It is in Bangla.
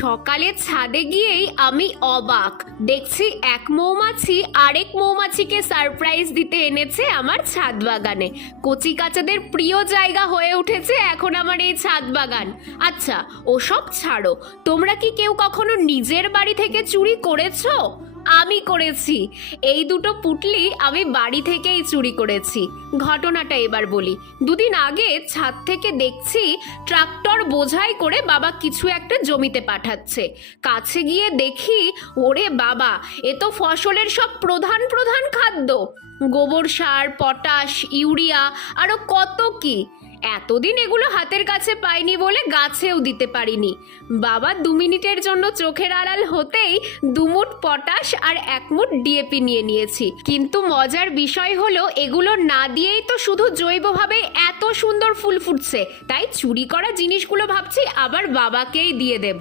সকালে ছাদে গিয়েই আমি অবাক দেখছি এক মৌমাছি আরেক মৌমাছিকে সারপ্রাইজ দিতে এনেছে আমার ছাদ বাগানে। কচি কাচাদের প্রিয় জায়গা হয়ে উঠেছে এখন আমার এই ছাদ বাগান। আচ্ছা, ওসব ছাড়ো, তোমরা কি কেউ কখনো নিজের বাড়ি থেকে চুরি করেছো? আমি করেছি। এই দুটো পুটলি আমি বাড়ি থেকেই চুরি করেছি। ঘটনাটা এবার বলি। দুদিন আগে ছাদ থেকে দেখছি ট্রাক্টর বোঝাই করে বাবা কিছু একটা জমিতে পাঠাচ্ছে। কাছে গিয়ে দেখি, ওরে বাবা, এ তো ফসলের সব প্রধান প্রধান খাদ্য। গোবর সার, পটাশ, ইউরিয়া, আরো কত কি। এতদিন এগুলো হাতের কাছে পাইনি বলে গাছেও দিতে পারিনি। বাবা 2 মিনিটের জন্য চোখের আড়াল হতেই 2 মুঠ পটাশ আর 1 মুঠ ডিএপি নিয়ে নিয়েছি। কিন্তু মজার বিষয় হলো, এগুলো না দিয়েই তো শুধু জৈবভাবে এত সুন্দর ফুল ফুটছে, তাই চুরি করা জিনিসগুলো ভাবছি আবার বাবাকেই দিয়ে দেব।